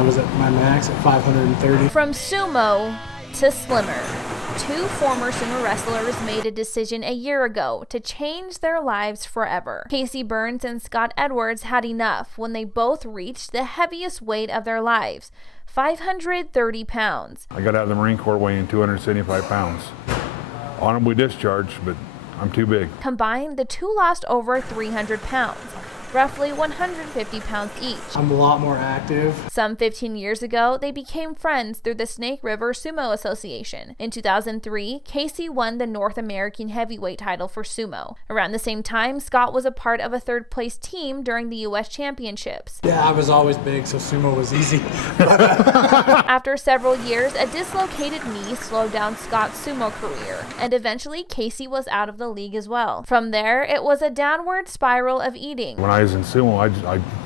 I was at my max at 530. From sumo to slimmer, two former sumo wrestlers made a decision a year ago to change their lives forever. Casey Burns and Scott Edwards had enough when they both reached the heaviest weight of their lives, 530 pounds. I got out of the Marine Corps weighing 275 pounds. Honorably discharged, but I'm too big. Combined, the two lost over 300 pounds, roughly 150 pounds each. I'm a lot more active. Some 15 years ago, they became friends through the Snake River Sumo Association. In 2003, Casey won the North American heavyweight title for sumo. Around the same time, Scott was a part of a third-place team during the U.S. Championships. Yeah, I was always big, so sumo was easy. After several years, a dislocated knee slowed down Scott's sumo career, and eventually Casey was out of the league as well. From there, it was a downward spiral of eating. When I was in sumo,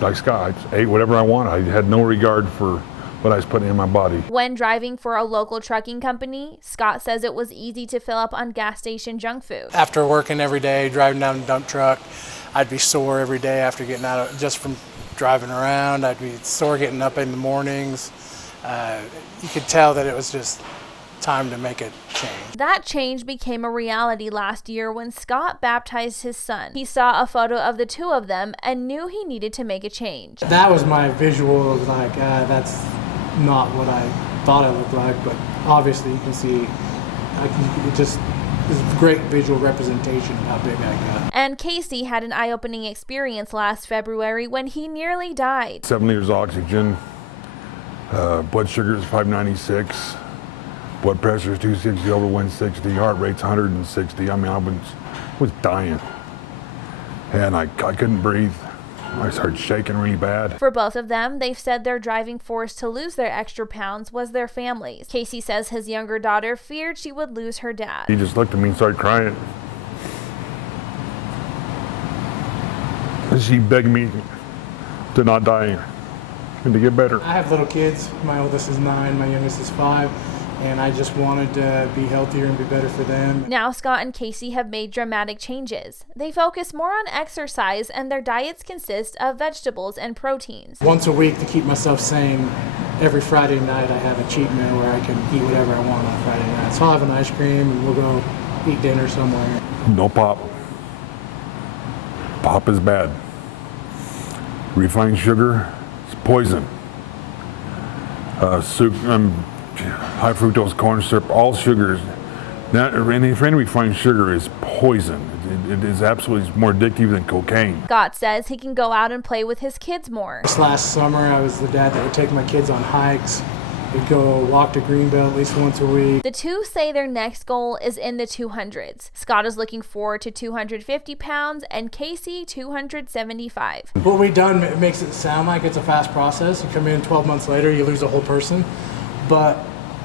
like Scott, I just ate whatever I wanted. I had no regard for what I was putting in my body. When driving for a local trucking company, Scott says it was easy to fill up on gas station junk food. After working every day, driving down the dump truck, I'd be sore every day after getting out of, just from driving around. I'd be sore getting up in the mornings. You could tell that it was just time to make a change. That change became a reality last year when Scott baptized his son. He saw a photo of the two of them and knew he needed to make a change. That was my visual of like, that's not what I thought I looked like, but obviously you can see, it just is a great visual representation of how big I got. And Casey had an eye-opening experience last February when he nearly died. 7 liters of oxygen, blood sugar is 596. Blood pressure is 260 over 160, heart rate's 160. I mean, I was dying. And I couldn't breathe. I started shaking really bad. For both of them, they've said their driving force to lose their extra pounds was their families. Casey says his younger daughter feared she would lose her dad. He just looked at me and started crying. And she begged me to not die and to get better. I have little kids. My oldest is 9, my youngest is 5. And I just wanted to be healthier and be better for them. Now Scott and Casey have made dramatic changes. They focus more on exercise and their diets consist of vegetables and proteins. Once a week to keep myself sane, every Friday night I have a cheat meal where I can eat whatever I want on Friday night. So I'll have an ice cream and we'll go eat dinner somewhere. No pop. Pop is bad. Refined sugar is poison. High fructose corn syrup, all sugars. Any refined sugar is poison. It is absolutely more addictive than cocaine. Scott says he can go out and play with his kids more. This last summer, I was the dad that would take my kids on hikes. We'd go walk to Greenbelt at least once a week. The two say their next goal is in the 200s. Scott is looking forward to 250 pounds and Casey 275. What we've done makes it sound like it's a fast process. You come in 12 months later, you lose a whole person. But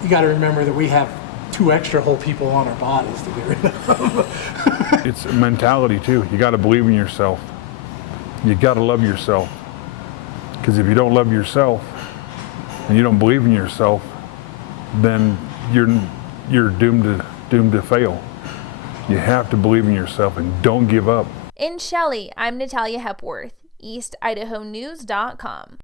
you got to remember that we have 2 extra whole people on our bodies to get rid of. It's a mentality too. You got to believe in yourself. You got to love yourself. Because if you don't love yourself and you don't believe in yourself, then you're doomed to fail. You have to believe in yourself and don't give up. In Shelley, I'm Natalia Hepworth, EastIdahoNews.com.